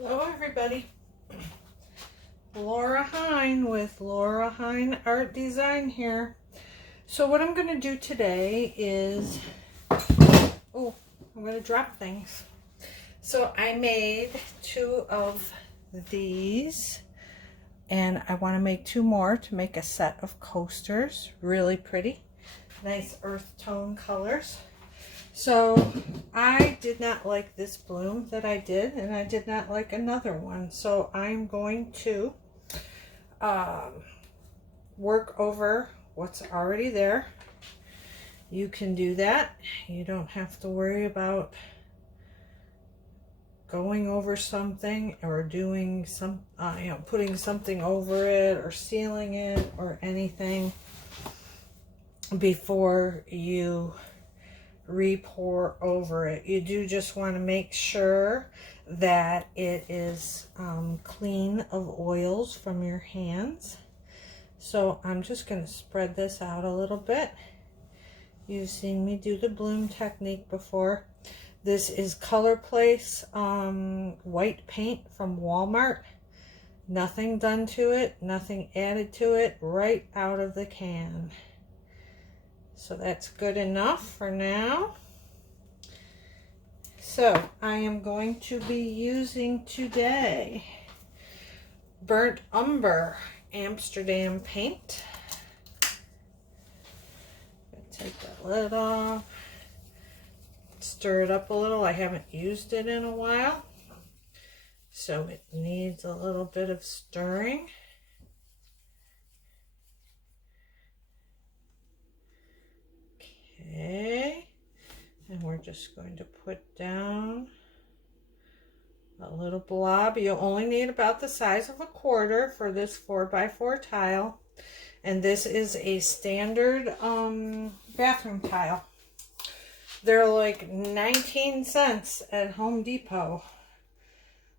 Hello everybody, Laura Hine with Laura Hine Art Design here. So what I'm going to do today is, I'm going to drop things. So I made 2 of these and I want to make 2 more to make a set of coasters. Really pretty, nice earth tone colors. So I did not like this bloom that I did, and I did not like another one. So I'm going to work over what's already there. You can do that. You don't have to worry about going over something or doing some, putting something over it or sealing it or anything before you re-pour over it. You do just want to make sure that it is clean of oils from your hands. So I'm just going to spread this out a little bit. You've seen me do the bloom technique before. This is Color Place white paint from Walmart. Nothing done to it, nothing added to it, right out of the can. So that's good enough for now. So I am going to be using today burnt umber Amsterdam paint. Take that lid off, stir it up a little. I haven't used it in a while, so it needs a little bit of stirring. Okay, and we're just going to put down a little blob. You'll only need about the size of a quarter for this 4x4 tile, and this is a standard bathroom tile. They're like 19 cents at Home Depot,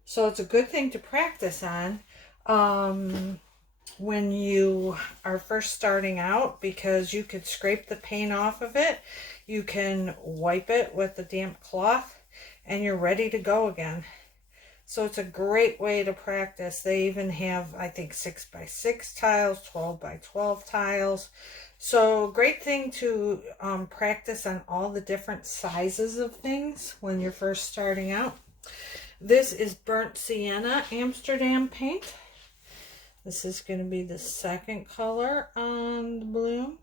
so it's a good thing to practice on when you are first starting out, because you could scrape the paint off of it, you can wipe it with the damp cloth, and you're ready to go again. So it's a great way to practice. They even have, I think, 6x6 tiles, 12x12 tiles. So great thing to practice on all the different sizes of things when you're first starting out. This is burnt sienna Amsterdam paint. This is going to be the second color on the bloom,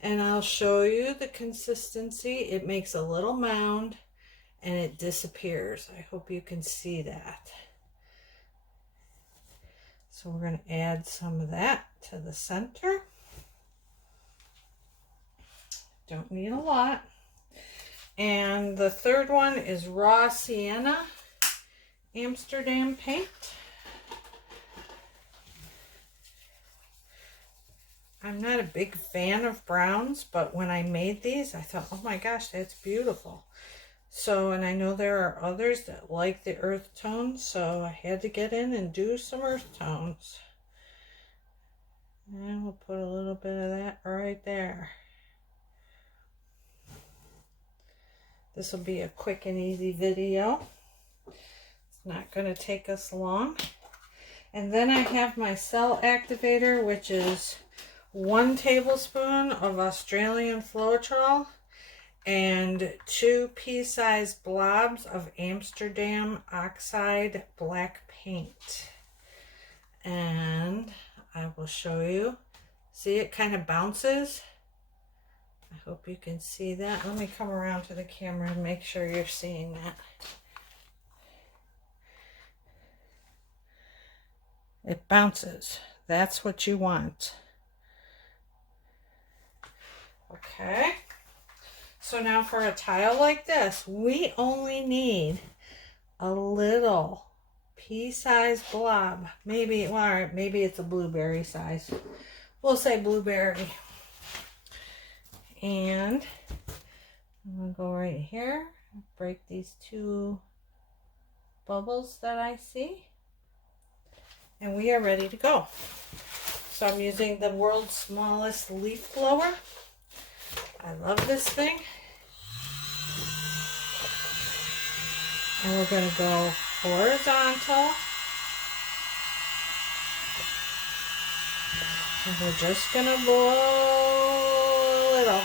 and I'll show you the consistency. It makes a little mound and it disappears. I hope you can see that. So we're going to add some of that to the center. Don't need a lot. And the third one is raw sienna Amsterdam paint. I'm not a big fan of browns, but when I made these, I thought, oh my gosh, that's beautiful. So, and I know there are others that like the earth tones, so I had to get in and do some earth tones. And we'll put a little bit of that right there. This will be a quick and easy video. It's not going to take us long. And then I have my cell activator, which is 1 tablespoon of Australian Floetrol and 2 pea-sized blobs of Amsterdam Oxide Black Paint. And I will show you. See, it kind of bounces. I hope you can see that. Let me come around to the camera and make sure you're seeing that. It bounces. That's what you want. Okay, so now for a tile like this, we only need a little pea-sized blob. Maybe, well, all right, maybe it's a blueberry size. We'll say blueberry. And I'm going to go right here, break these 2 bubbles that I see, and we are ready to go. So I'm using the world's smallest leaf blower. I love this thing. And we're going to go horizontal. And we're just going to blow a little.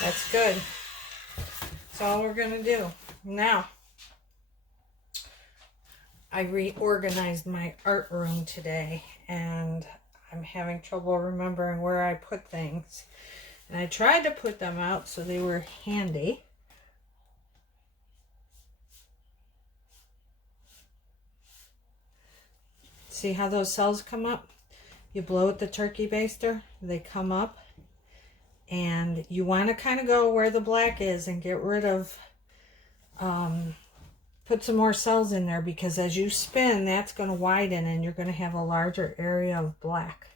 That's good. That's all we're going to do. Now, I reorganized my art room today, and I'm having trouble remembering where I put things. And I tried to put them out so they were handy. See how those cells come up? You blow with the turkey baster, they come up. And you want to kind of go where the black is and get rid of, put some more cells in there, because as you spin, that's going to widen and you're going to have a larger area of black.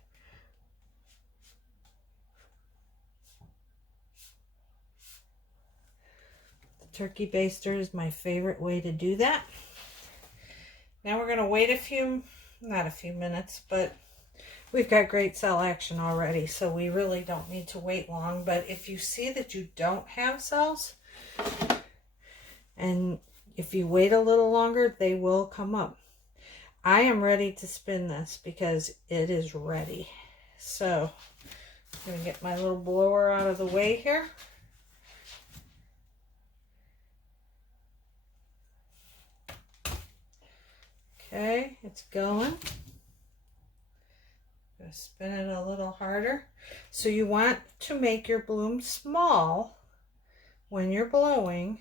Turkey baster is my favorite way to do that. Now we're going to wait not a few minutes, but we've got great cell action already, so we really don't need to wait long. But if you see that you don't have cells, and if you wait a little longer, they will come up. I am ready to spin this because it is ready. So I'm going to get my little blower out of the way here. Okay, it's going. I'm going to spin it a little harder. So you want to make your bloom small when you're blowing,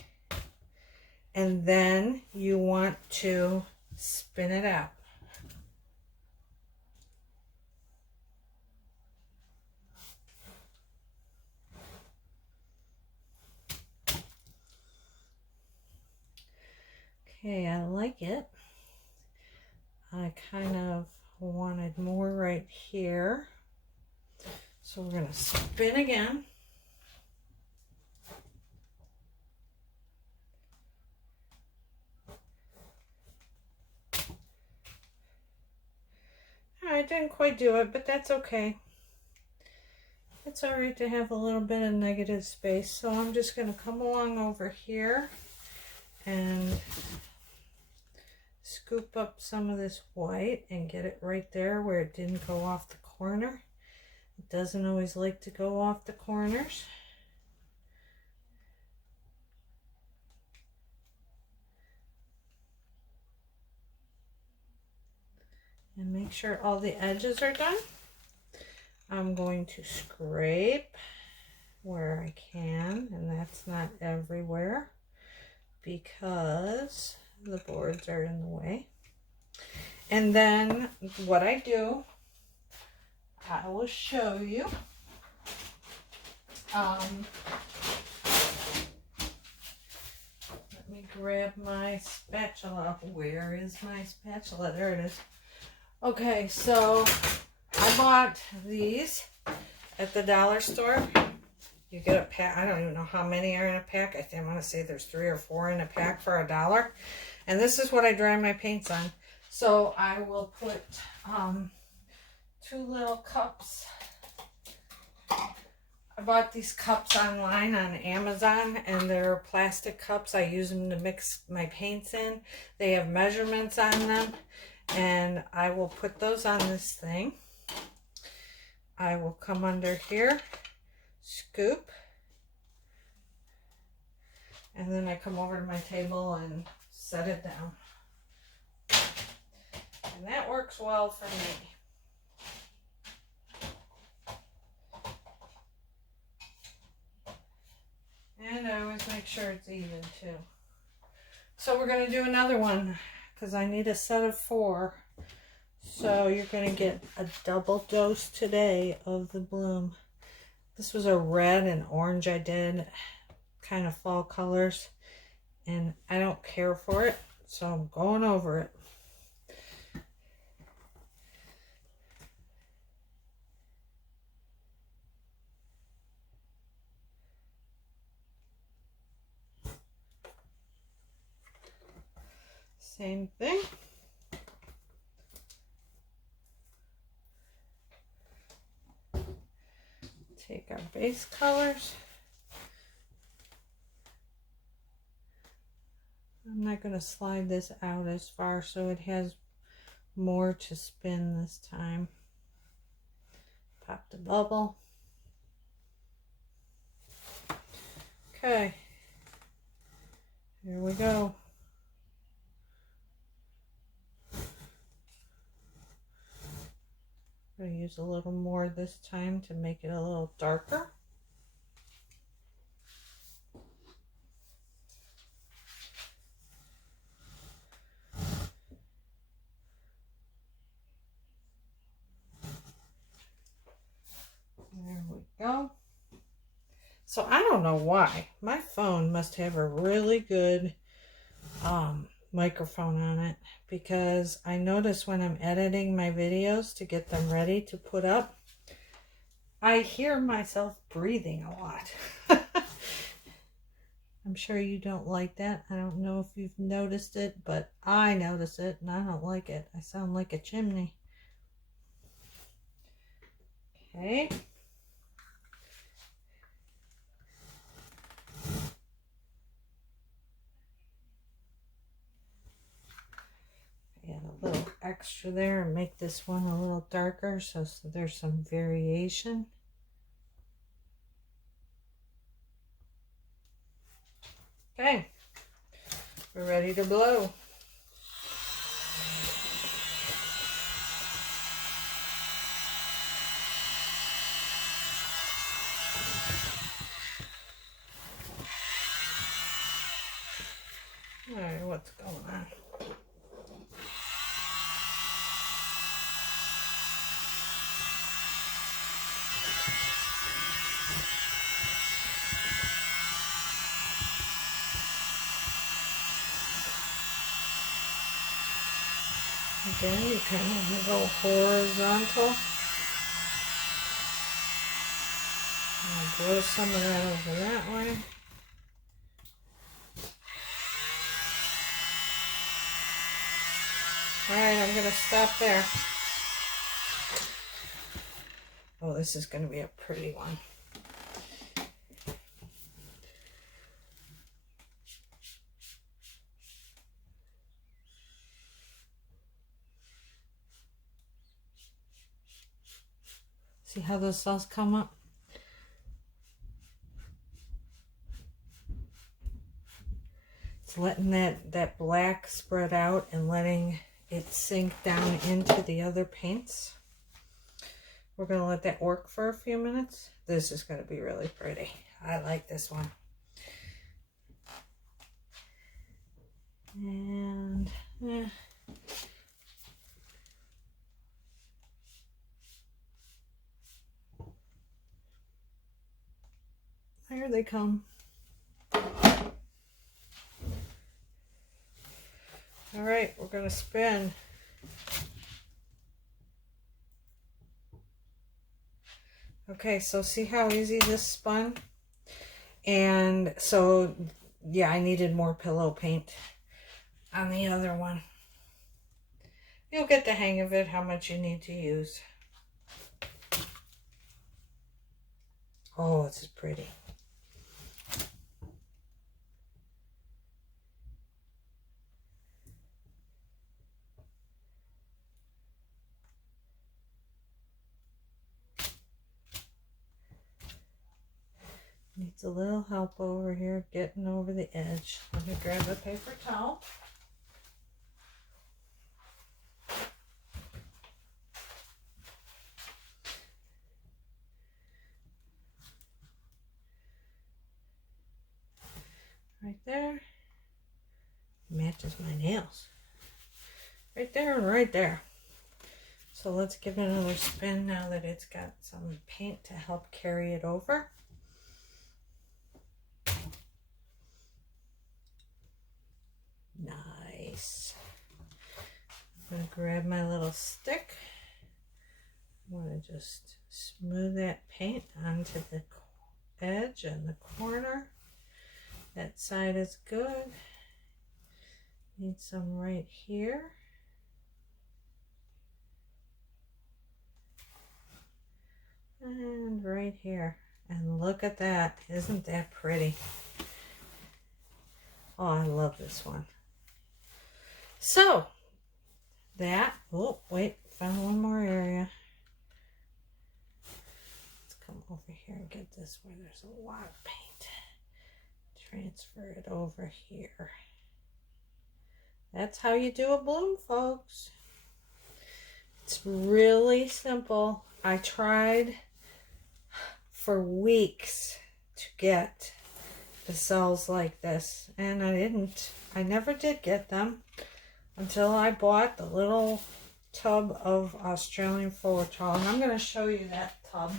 and then you want to spin it out. Okay, I like it. I kind of wanted more right here. So we're going to spin again. I didn't quite do it, but that's okay. It's all right to have a little bit of negative space. So I'm just going to come along over here and scoop up some of this white and get it right there where it didn't go off the corner. It doesn't always like to go off the corners. And make sure all the edges are done. I'm going to scrape where I can, and that's not everywhere because the boards are in the way. And then what I do, I will show you. Let me grab my spatula. Where is my spatula? There it is. Okay, so I bought these at the dollar store. You get a pack. I don't even know how many are in a pack. I want to say there's 3 or 4 in a pack for $1. And this is what I dry my paints on. So I will put 2 little cups. I bought these cups online on Amazon, and they're plastic cups. I use them to mix my paints in. They have measurements on them, and I will put those on this thing. I will come under here, scoop, and then I come over to my table and set it down. And that works well for me. And I always make sure it's even too. So we're going to do another one because I need a set of 4. So you're going to get a double dose today of the bloom. This was a red and orange I did, kind of fall colors, and I don't care for it, so I'm going over it. Same thing. base colors. I'm not going to slide this out as far so it has more to spin this time. Pop the bubble. Okay, here we go. I'm going to use a little more this time to make it a little darker. There we go. So I don't know why. My phone must have a really good microphone on it, because I notice when I'm editing my videos to get them ready to put up, I hear myself breathing a lot. I'm sure you don't like that. I don't know if you've noticed it, but I notice it and I don't like it. I sound like a chimney. Okay. Add a little extra there and make this one a little darker so there's some variation. Okay, we're ready to blow. All right, what's going on? Again, you kind of go horizontal. I'll blow some of that over that way. All right, I'm going to stop there. Oh, this is going to be a pretty one. See how those cells come up? It's letting that black spread out and letting it sink down into the other paints. We're going to let that work for a few minutes. This is going to be really pretty. I like this one. And there they come. All right, we're going to spin. Okay, so see how easy this spun? And so, yeah, I needed more pillow paint on the other one. You'll get the hang of it, how much you need to use. Oh, it's pretty. Needs a little help over here getting over the edge. Let me grab a paper towel. Right there. Matches my nails. Right there and right there. So let's give it another spin now that it's got some paint to help carry it over. Nice. I'm going to grab my little stick. I'm going to just smooth that paint onto the edge and the corner. That side is good. Need some right here. And right here. And look at that. Isn't that pretty? Oh, I love this one. So, that, oh, wait, found one more area. Let's come over here and get this where there's a lot of paint. Transfer it over here. That's how you do a bloom, folks. It's really simple. I tried for weeks to get the cells like this, and I never did get them until I bought the little tub of Australian Floetrol, and I'm going to show you that tub.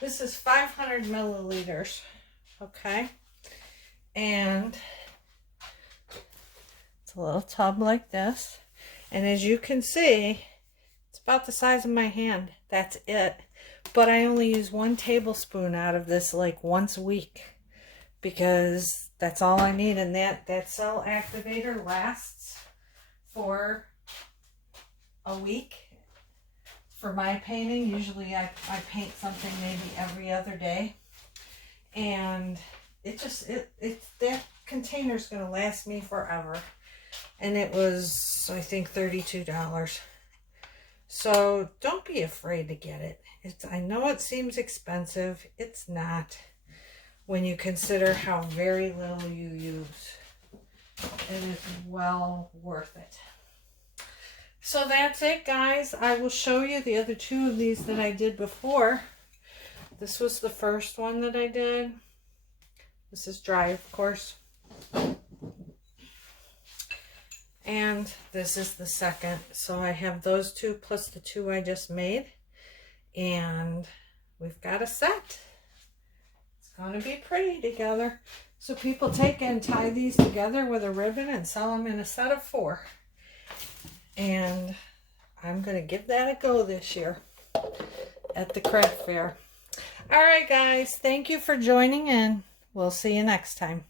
This is 500 milliliters, okay, and it's a little tub like this, and as you can see, it's about the size of my hand. That's it. But I only use 1 tablespoon out of this like once a week because that's all I need. And that cell activator lasts for a week for my painting. Usually I paint something maybe every other day. And that container's going to last me forever. And it was, I think, $32. So don't be afraid to get it. I know it seems expensive. It's not when you consider how very little you use. It is well worth it. So that's it, guys. I will show you the other 2 of these that I did before. This was the first one that I did. This is dry, of course. And this is the second. So I have those 2 plus the 2 I just made. And we've got a set. It's going to be pretty together. So people take and tie these together with a ribbon and sell them in a set of 4. And I'm going to give that a go this year at the craft fair. All right, guys. Thank you for joining in. We'll see you next time.